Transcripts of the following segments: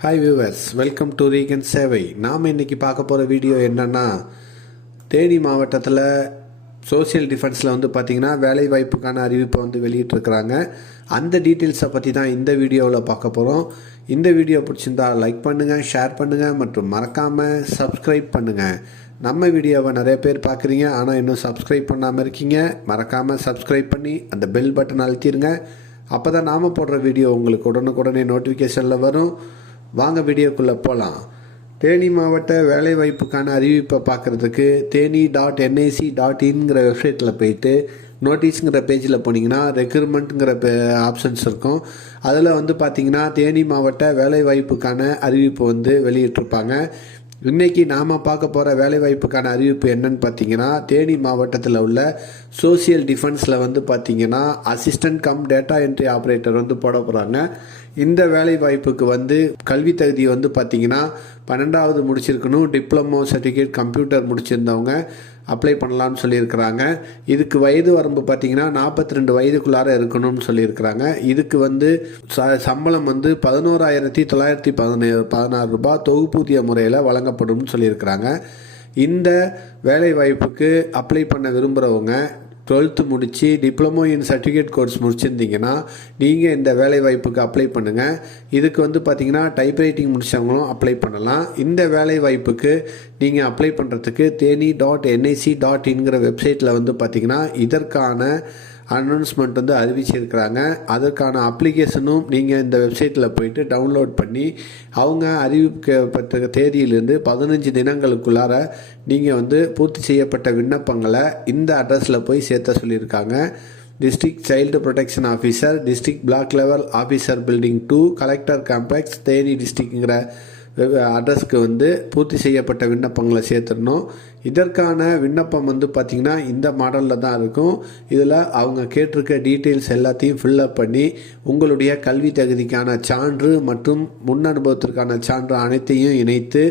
Hi viewers, welcome to ரீகன் சேவை. நாம் இன்றைக்கி பார்க்க போகிற வீடியோ என்னென்னா, தேனி மாவட்டத்தில் சோசியல் டிஃபென்ஸில் பார்த்திங்கன்னா வேலை வாய்ப்புக்கான அறிவிப்பை வெளியிட்டிருக்கிறாங்க. அந்த டீட்டெயில்ஸை பற்றி தான் இந்த வீடியோவில் பார்க்க போகிறோம். இந்த வீடியோ பிடிச்சிருந்தா லைக் பண்ணுங்கள், ஷேர் பண்ணுங்கள் மற்றும் மறக்காமல் சப்ஸ்கிரைப் பண்ணுங்கள். நம்ம வீடியோவை நிறைய பேர் பார்க்குறீங்க, ஆனால் இன்னும் சப்ஸ்கிரைப் பண்ணாமல் இருக்கீங்க. மறக்காமல் சப்ஸ்கிரைப் பண்ணி அந்த பெல் பட்டன் அழுத்திடுங்க. அப்போ தான் நாம் போடுற வீடியோ உங்களுக்கு உடனுக்குடனே நோட்டிஃபிகேஷனில் வரும். வாங்க வீடியோக்குள்ளே போகலாம். தேனி மாவட்ட வேலைவாய்ப்புக்கான அறிவிப்பை பார்க்குறதுக்கு teni.nic.in வெப்சைட்டில் போயிட்டு நோட்டீஸுங்கிற பேஜில் போனீங்கன்னா ரெக்ரூட்மெண்ட்டுங்கிற ஆப்ஷன்ஸ் இருக்கும். அதில் பார்த்தீங்கன்னா தேனி மாவட்ட வேலைவாய்ப்புக்கான அறிவிப்பு வெளியிட்டிருப்பாங்க. இன்றைக்கி நாம் பார்க்க போகிற வேலைவாய்ப்புக்கான அறிவிப்பு என்னன்னு பார்த்தீங்கன்னா, தேனி மாவட்டத்தில் உள்ள சோசியல் டிஃபென்ஸில் பார்த்தீங்கன்னா assistant come data entry operator போட போகிறாங்க. இந்த வேலைவாய்ப்புக்கு கல்வி தகுதி பார்த்தீங்கன்னா 12வது முடிச்சிருக்கணும். டிப்ளமோ சர்டிஃபிகேட் கம்ப்யூட்டர் முடிச்சிருந்தவங்க அப்ளை பண்ணலான்னு சொல்லியிருக்கிறாங்க. இதுக்கு வயது வரம்பு பார்த்தீங்கன்னா 42 வயதுக்குள்ளார இருக்கணும்னு சொல்லியிருக்கிறாங்க. இதுக்கு சம்பளம் 11,916 ரூபாய் தொகுப்பூதிய முறையில் வழங்கப்படும்னு சொல்லியிருக்கிறாங்க. இந்த வேலை வாய்ப்புக்கு அப்ளை பண்ண விரும்புகிறவங்க 12th முடித்து டிப்ளமோ இன் சர்டிஃபிகேட் கோர்ஸ் முடிச்சிருந்தீங்கன்னா நீங்கள் இந்த வேலை வாய்ப்புக்கு அப்ளை பண்ணுங்கள். இதுக்கு பார்த்தீங்கன்னா டைப்ரைட்டிங் முடித்தவங்களும் அப்ளை பண்ணலாம். இந்த வேலை வாய்ப்புக்கு நீங்கள் அப்ளை பண்ணுறதுக்கு teni.nic.in வெப்சைட்டில் பார்த்தீங்கன்னா இதற்கான அனௌன்ஸ்மெண்ட் அறிவிச்சிருக்கிறாங்க. அதற்கான அப்ளிகேஷனும் நீங்கள் இந்த வெப்சைட்டில் போயிட்டு டவுன்லோட் பண்ணி அவங்க அறிவிக்கப்பட்ட தேதியிலிருந்து 15 தினங்களுக்குள்ளார நீங்கள் பூர்த்தி செய்யப்பட்ட விண்ணப்பங்களை இந்த அட்ரஸில் போய் சேர்த்த சொல்லியிருக்காங்க. District child protection officer, district block level officer building 2, collector complex, Theni டிஸ்ட்ரிக்ட்ங்கிற அட்ரஸ்க்கு பூர்த்தி செய்யப்பட்ட விண்ணப்பங்களை சேர்த்துடணும். இதற்கான விண்ணப்பம் பார்த்திங்கன்னா இந்த மாடலில் தான் இருக்கும். இதில் அவங்க கேட்டிருக்க டீட்டெயில்ஸ் எல்லாத்தையும் ஃபில்லப் பண்ணி உங்களுடைய கல்வி தகுதிக்கான சான்று மற்றும் முன் அனுபவத்திற்கான சான்று அனைத்தையும் இணைத்து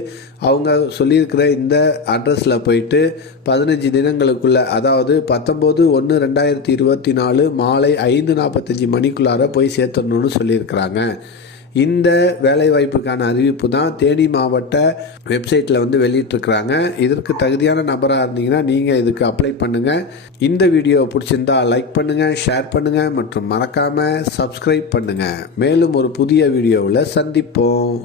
அவங்க சொல்லியிருக்கிற இந்த அட்ரஸில் போயிட்டு 15 தினங்களுக்குள்ளே, அதாவது 19/1/2024 மாலை 5:45 மணிக்குள்ளார போய் சேர்த்துடணும்னு சொல்லியிருக்கிறாங்க. இந்த வேலைவாய்ப்புக்கான அறிவிப்பு தான் தேனி மாவட்ட வெப்சைட்டில் வெளியிட்டிருக்கிறாங்க. இதற்கு தகுதியான நபராக இருந்தீங்கன்னா நீங்கள் இதுக்கு அப்ளை பண்ணுங்கள். இந்த வீடியோவை பிடிச்சிருந்தா லைக் பண்ணுங்கள், ஷேர் பண்ணுங்கள் மற்றும் மறக்காமல் சப்ஸ்கிரைப் பண்ணுங்கள். மேலும் ஒரு புதிய வீடியோவில் சந்திப்போம்.